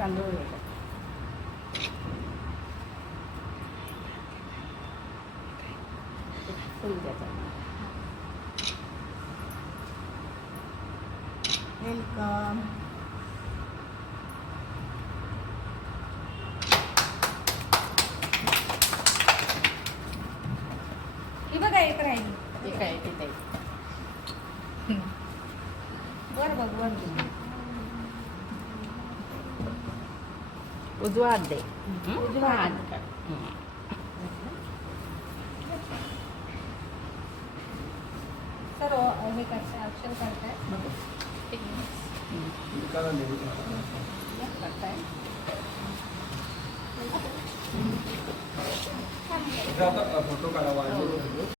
കണ്ടുപിടിക്കാം उजवा हात दे उजवा हात ऑप्शन फोटो काढावा.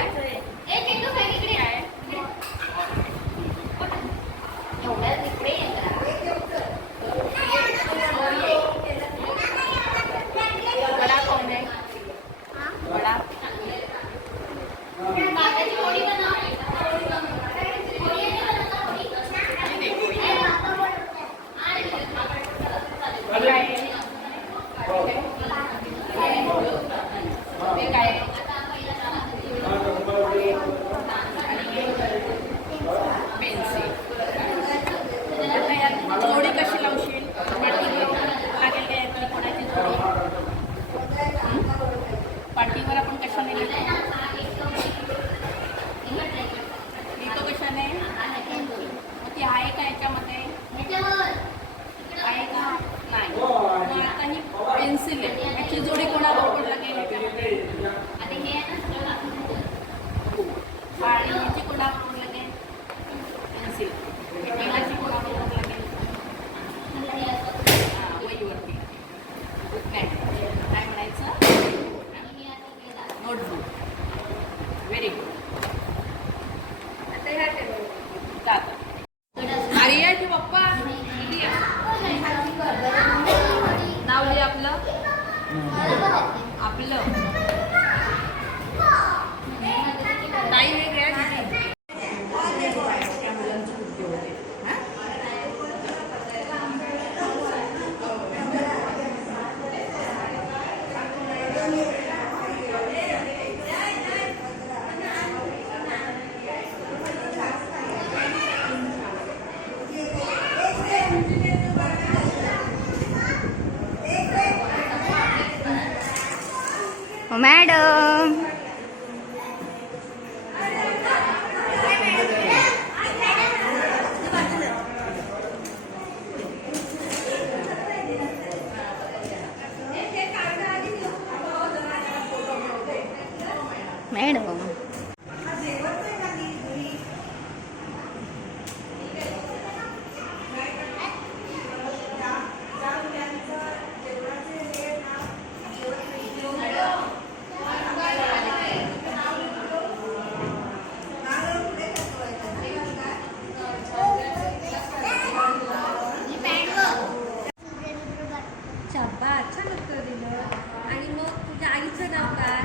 आईचं नाव काय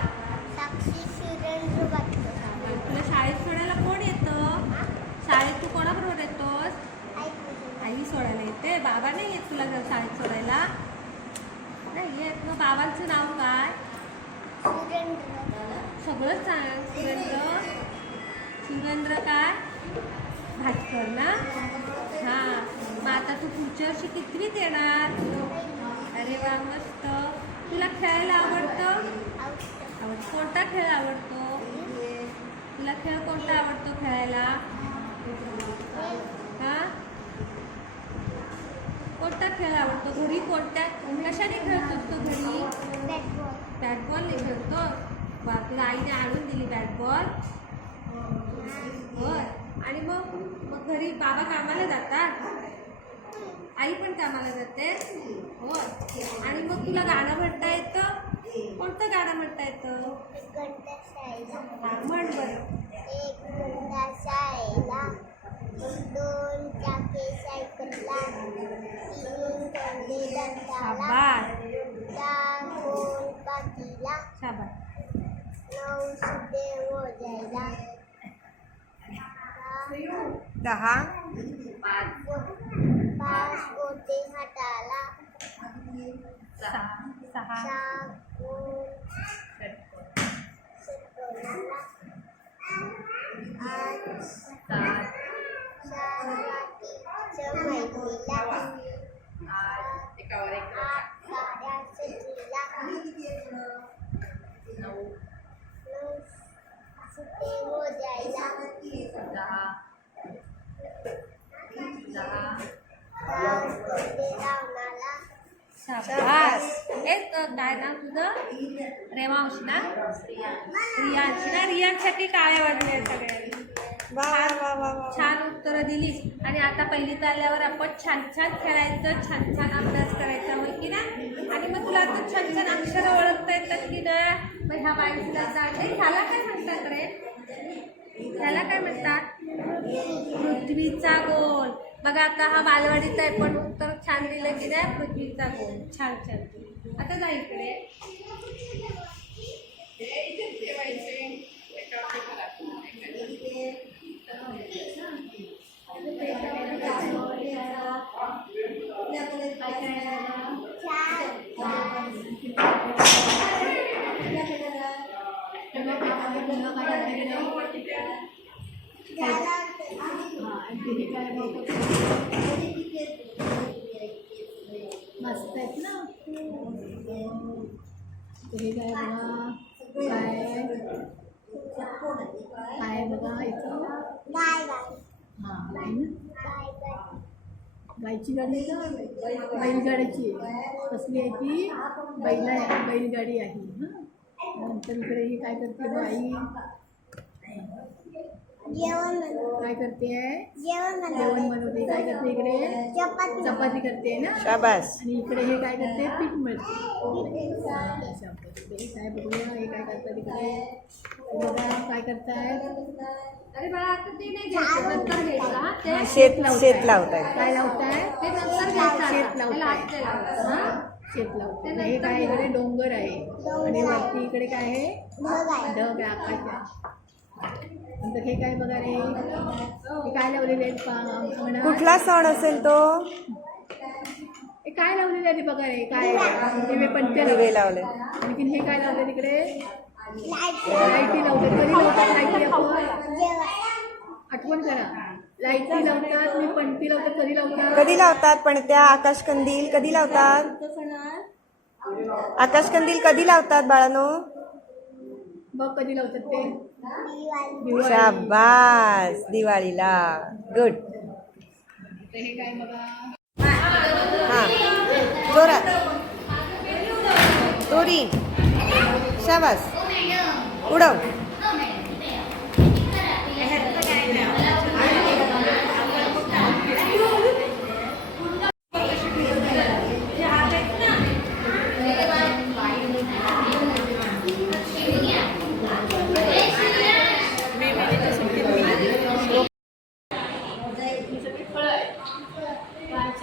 साक्षी सुरेंद्र बाटकर तुला शाळेत सोडायला कोण येतं? शाळेत तू कोणाबरोबर येतोस? आई सोडायला येते. बाबा नाही येत तुला शाळेत सोडायला. नाही येत. मग बाबांचं नाव काय? सगळं सांग. सुरेंद्र. सुरेंद्र काय? भाटकर ना? हां. मग आता तू पुढच्या वर्षी कितवीत येणार अरे वा मस्त. तुला खेळायला आवडतं? कोणता खेळ आवडतो? तुला खेळ कोणता आवडतो खेळायला? हा? कोणता खेळ आवडतो? घरी कोणत्या कशाने खेळत तो घरी? बॅट बॉलने खेळतो? बा तुला आईने आणून दिली बॅट बॉल बर. आणि मग मग घरी बाबा कामाला जातात? आई पण कामाला जाते. हो आणि मग तुला गाणं म्हणता येतं? कोणतं गाणं म्हणता येतं? हा, म्हण बरं. एक सहा सहा गोल शाबास. एक काय नाव तुझं. रेमांश ना? रियांश ना रियांसाठी काय वाजले सगळ्यांनी छान उत्तरं दिलीस. आणि आता पहिलीत आल्यावर आपण छान छान खेळायचं छान छान अभ्यास करायचा होय की ना? आणि मग तुला आता छान छान अक्षरं ओळखता येतात की ना मग ह्या बाईला जाते ह्याला काय म्हणतात रे? ह्याला काय म्हणतात? पृथ्वीचा गोल. बघा आता हा बालवाडीचा आहे पण उत्तर छान दिलं की नाही पृथ्वीचा गोल छान छान. आता जा इकडे. मस्त आहेत ना? हे काय बघा काय काय बघा इथं हां ना गायची गाडी आहे बैलगाड्याची कसली आहे ती बैला आहे बैलगाडी आहे हां नंतर इकडे ही काय करते बाई जेवण काय करते जेवण जेवण बनव बनवते काय करते इकडे? चपाती. चपाती करते ना? शाबास. आणि इकडे हे काय करते पीठ मिळते. हे काय बघूया हे काय करतात इकडे? हे बघा काय करतायत अरे बाळा आता ते नाही घ्यायचं नंतर घ्यायचं हा? ते शेत शेत लावताय. काय लावताय? ते नंतर घ्यायचं शेत. लावताय. हा? शेत लावताय. हे काय इकडे? डोंगर आहे. आणि वरती इकडे काय आहे? ढग आहे. ढग आहे आकाश हे काय बघा रे? काय लावलेले आहेत कुठला सण असेल तो? हे काय लावलेले आहे बघा रे? काय? दिवे पंचे दिवे लावले आणखीन हे काय लावले तिकडे? लाईटी लावते. कधी लावतात लाईटी आठवण करा. लाईटी लावतात मी पणती लावतात कधी लावतात? कधी लावतात पणत्या? आकाशकंदील कधी लावतात? आकाशकंदील कधी लावतात बाळानो? बघ कधी लावतात ते. शाबास दिवाळीला. गुड हा. तोरी शाबास. उडव.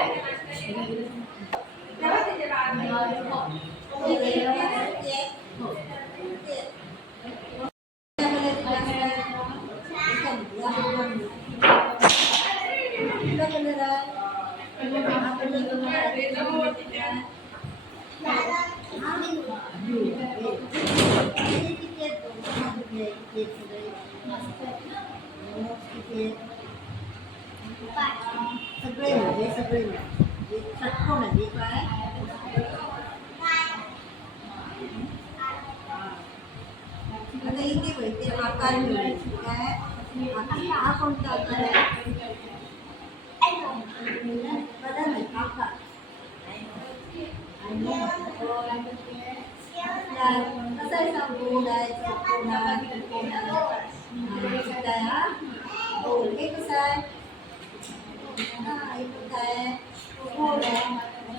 Yeah. आता इथे वैद्य आकार मिळायचे काय आता हा कोणता आकार आहे? बघा नाही आकार. कसायचा गोड आहे गोड हे कसं आहे? गोड आहे.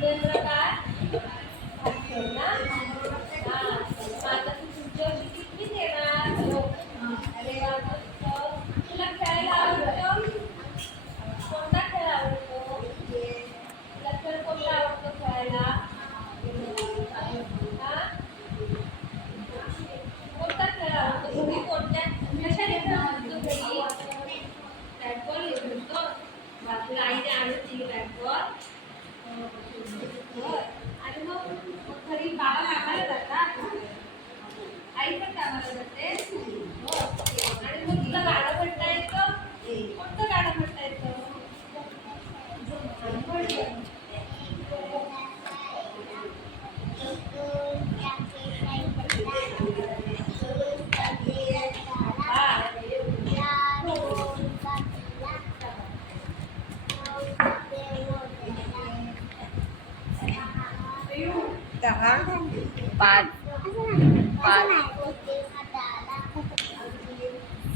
Lembra da? Da? Da? Da? Da? Da?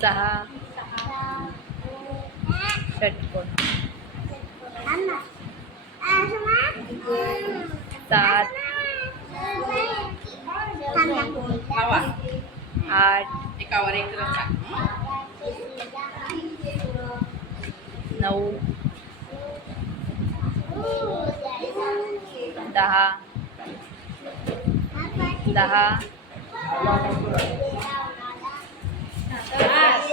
सहा. षटकोण सात. आठ. एकावर एक नऊ. दहा. दहा. 来